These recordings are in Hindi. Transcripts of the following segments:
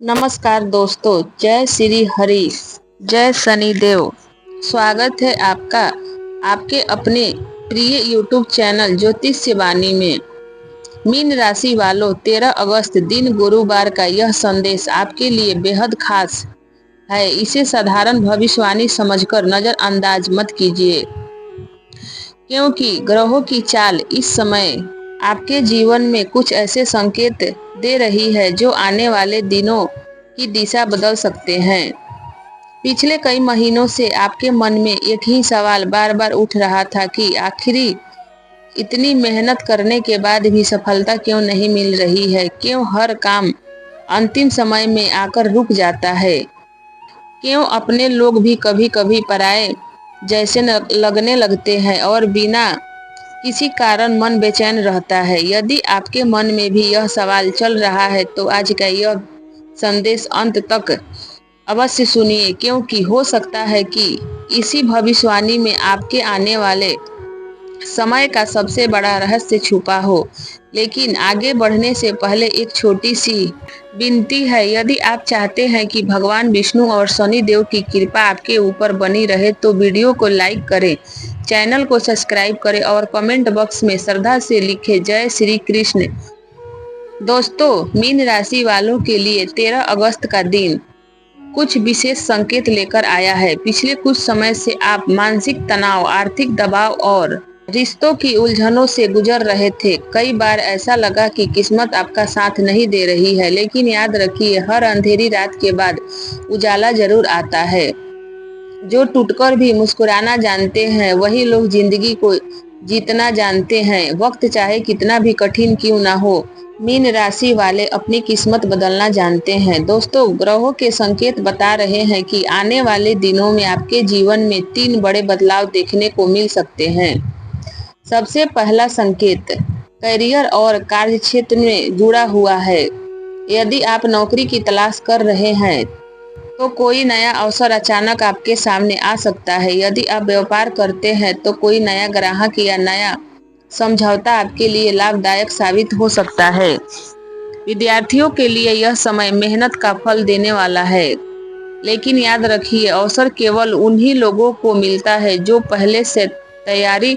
नमस्कार दोस्तों, जय श्री हरि, जय शनिदेव। स्वागत है आपका आपके अपने प्रिय यूट्यूब चैनल ज्योतिष वाणी में। मीन राशि वालों, 13 अगस्त दिन गुरुवार का यह संदेश आपके लिए बेहद खास है। इसे साधारण भविष्यवाणी समझकर नजरअंदाज मत कीजिए, क्योंकि ग्रहों की चाल इस समय आपके जीवन में कुछ ऐसे संकेत दे रही है जो आने वाले दिनों की दिशा बदल सकते हैं। पिछले कई महीनों से आपके मन में एक ही सवाल बार बार उठ रहा था कि आखिरी इतनी मेहनत करने के बाद भी सफलता क्यों नहीं मिल रही है। क्यों हर काम अंतिम समय में आकर रुक जाता है। क्यों अपने लोग भी कभी कभी पराए जैसे लगने लगते हैं और बिना किसी कारण मन बेचैन रहता है। यदि आपके मन में भी यह सवाल चल रहा है तो आज का यह संदेश अंत तक अवश्य सुनिए, क्योंकि हो सकता है कि इसी भविष्यवाणी में आपके आने वाले समय का सबसे बड़ा रहस्य छुपा हो। लेकिन आगे बढ़ने से पहले एक छोटी सी विनती है। यदि आप चाहते हैं कि भगवान विष्णु और शनि देव की कृपा आपके ऊपर बनी रहे तो वीडियो को लाइक करें, चैनल को सब्सक्राइब करें और कमेंट बॉक्स में श्रद्धा से लिखें जय श्री कृष्ण। दोस्तों, मीन राशि वालों के लिए 13 अगस्त का दिन कुछ विशेष संकेत लेकर आया है। पिछले कुछ समय से आप मानसिक तनाव, आर्थिक दबाव और रिश्तों की उलझनों से गुजर रहे थे। कई बार ऐसा लगा कि किस्मत आपका साथ नहीं दे रही है, लेकिन याद रखिए, हर अंधेरी रात के बाद उजाला जरूर आता है। जो टूटकर भी मुस्कुराना जानते हैं वही लोग जिंदगी को जीतना जानते हैं, वक्त चाहे कितना भी कठिन क्यों ना हो। मीन राशि वाले अपनी किस्मत बदलना जानते हैं। दोस्तों, ग्रहों के संकेत बता रहे हैं कि आने वाले दिनों में आपके जीवन में 3 बड़े बदलाव देखने को मिल सकते हैं। सबसे पहला संकेत करियर और कार्यक्षेत्र में जुड़ा हुआ है। यदि आप नौकरी की तलाश कर रहे हैं तो कोई नया अवसर अचानक आपके सामने आ सकता है। यदि आप व्यापार करते हैं तो कोई नया ग्राहक या नया समझौता आपके लिए लाभदायक साबित हो सकता है। विद्यार्थियों के लिए यह समय मेहनत का फल देने वाला है, लेकिन याद रखिए, अवसर केवल उन्हीं लोगों को मिलता है जो पहले से तैयारी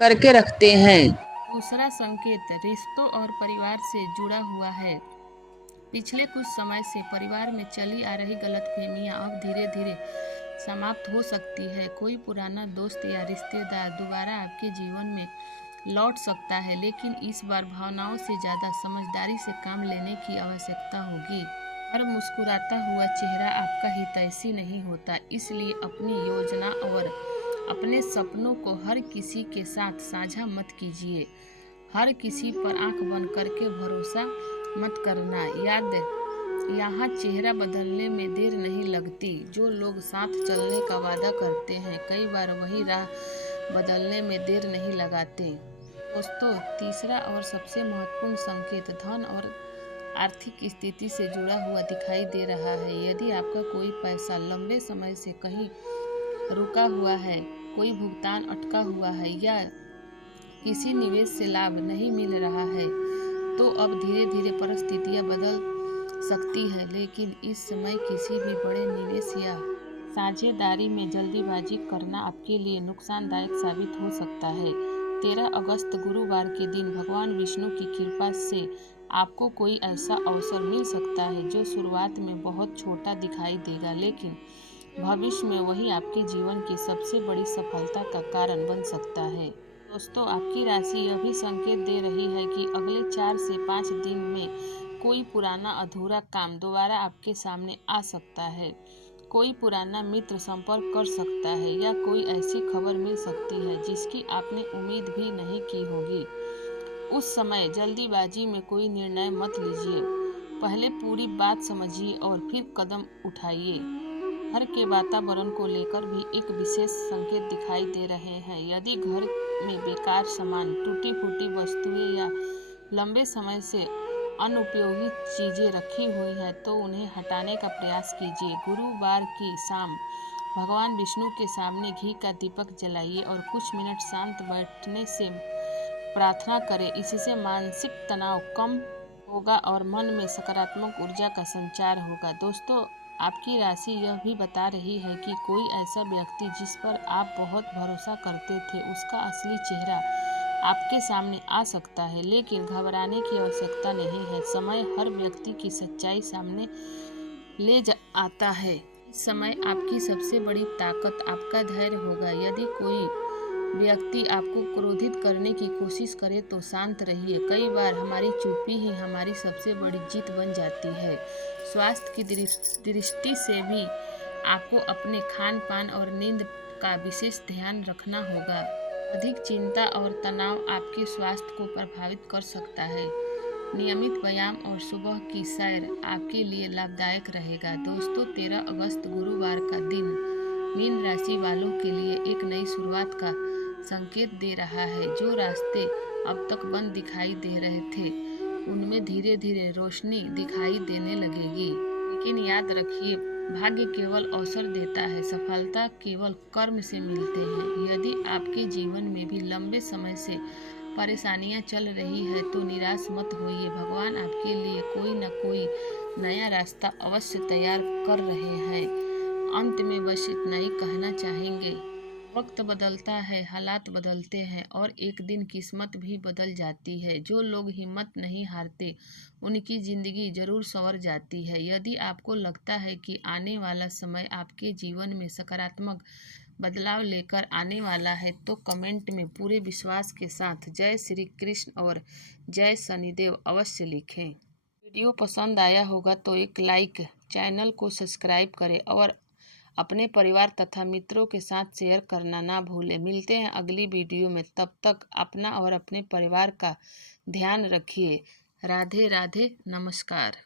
करके रखते हैं। दूसरा संकेत रिश्तों और परिवार से जुड़ा हुआ है। पिछले कुछ समय से परिवार में चली आ रही गलतफहमियां अब धीरे धीरे समाप्त हो सकती है। कोई पुराना दोस्त या रिश्तेदार दोबारा आपके जीवन में लौट सकता है, लेकिन इस बार भावनाओं से ज़्यादा समझदारी से काम लेने की आवश्यकता होगी। हर मुस्कुराता हुआ चेहरा आपका हितैषी नहीं होता, इसलिए अपनी योजना और अपने सपनों को हर किसी के साथ साझा मत कीजिए। हर किसी पर आंख बंद करके भरोसा मत करना। यहाँ चेहरा बदलने में देर नहीं लगती। जो लोग साथ चलने का वादा करते हैं कई बार वही राह बदलने में देर नहीं लगाते। दोस्तों, तीसरा और सबसे महत्वपूर्ण संकेत धन और आर्थिक स्थिति से जुड़ा हुआ दिखाई दे रहा है। यदि आपका कोई पैसा लंबे समय से कहीं रुका हुआ है, कोई भुगतान अटका हुआ है या किसी निवेश से लाभ नहीं मिल रहा है, तो अब धीरे धीरे परिस्थितियां बदल सकती है। लेकिन इस समय किसी भी बड़े निवेश या साझेदारी में जल्दीबाजी करना आपके लिए नुकसानदायक साबित हो सकता है। 13 अगस्त गुरुवार के दिन भगवान विष्णु की कृपा से आपको कोई ऐसा अवसर मिल सकता है जो शुरुआत में बहुत छोटा दिखाई देगा, लेकिन भविष्य में वही आपके जीवन की सबसे बड़ी सफलता का कारण बन सकता है। दोस्तों, आपकी राशि यह भी संकेत दे रही है कि अगले 4 से 5 दिन में कोई पुराना अधूरा काम दोबारा आपके सामने आ सकता है। कोई पुराना मित्र संपर्क कर सकता है या कोई ऐसी खबर मिल सकती है जिसकी आपने उम्मीद भी नहीं की होगी। उस समय जल्दीबाजी में कोई निर्णय मत लीजिए। पहले पूरी बात समझिए और फिर कदम उठाइए। घर के वातावरण को लेकर भी एक विशेष संकेत दिखाई दे रहे हैं। यदि घर में बेकार सामान, टूटी फूटी वस्तुएं या लंबे समय से अनुपयोगी चीजें रखी हुई हैं तो उन्हें हटाने का प्रयास कीजिए। गुरुवार की शाम भगवान विष्णु के सामने घी का दीपक जलाइए और कुछ मिनट शांत बैठने से प्रार्थना करें। इससे मानसिक तनाव कम होगा और मन में सकारात्मक ऊर्जा का संचार होगा। दोस्तों, आपकी राशि यह भी बता रही है कि कोई ऐसा व्यक्ति जिस पर आप बहुत भरोसा करते थे, उसका असली चेहरा आपके सामने आ सकता है, लेकिन घबराने की आवश्यकता नहीं है। समय हर व्यक्ति की सच्चाई सामने आता है। इस समय आपकी सबसे बड़ी ताकत आपका धैर्य होगा। यदि कोई व्यक्ति आपको क्रोधित करने की कोशिश करे तो शांत रहिए। कई बार हमारी चुप्पी ही हमारी सबसे बड़ी जीत बन जाती है। स्वास्थ्य की दृष्टि से भी आपको अपने खान पान और नींद का विशेष ध्यान रखना होगा। अधिक चिंता और तनाव आपके स्वास्थ्य को प्रभावित कर सकता है। नियमित व्यायाम और सुबह की सैर आपके लिए लाभदायक रहेगा। दोस्तों, 13 अगस्त गुरुवार का दिन मीन राशि वालों के लिए एक नई शुरुआत का संकेत दे रहा है। जो रास्ते अब तक बंद दिखाई दे रहे थे, उनमें धीरे धीरे रोशनी दिखाई देने लगेगी। लेकिन याद रखिए, भाग्य केवल अवसर देता है, सफलता केवल कर्म से मिलते हैं। यदि आपके जीवन में भी लंबे समय से परेशानियां चल रही है तो निराश मत होइए। भगवान आपके लिए कोई न कोई नया रास्ता अवश्य तैयार कर रहे हैं। अंत में बस इतना ही कहना चाहेंगे, वक्त बदलता है, हालात बदलते हैं और एक दिन किस्मत भी बदल जाती है। जो लोग हिम्मत नहीं हारते, उनकी ज़िंदगी ज़रूर संवर जाती है। यदि आपको लगता है कि आने वाला समय आपके जीवन में सकारात्मक बदलाव लेकर आने वाला है, तो कमेंट में पूरे विश्वास के साथ जय श्री कृष्ण और जय शनिदेव अवश्य लिखें। वीडियो पसंद आया होगा तो एक लाइक, चैनल को सब्सक्राइब करें और अपने परिवार तथा मित्रों के साथ शेयर करना ना भूलें। मिलते हैं अगली वीडियो में, तब तक अपना और अपने परिवार का ध्यान रखिए। राधे राधे, नमस्कार।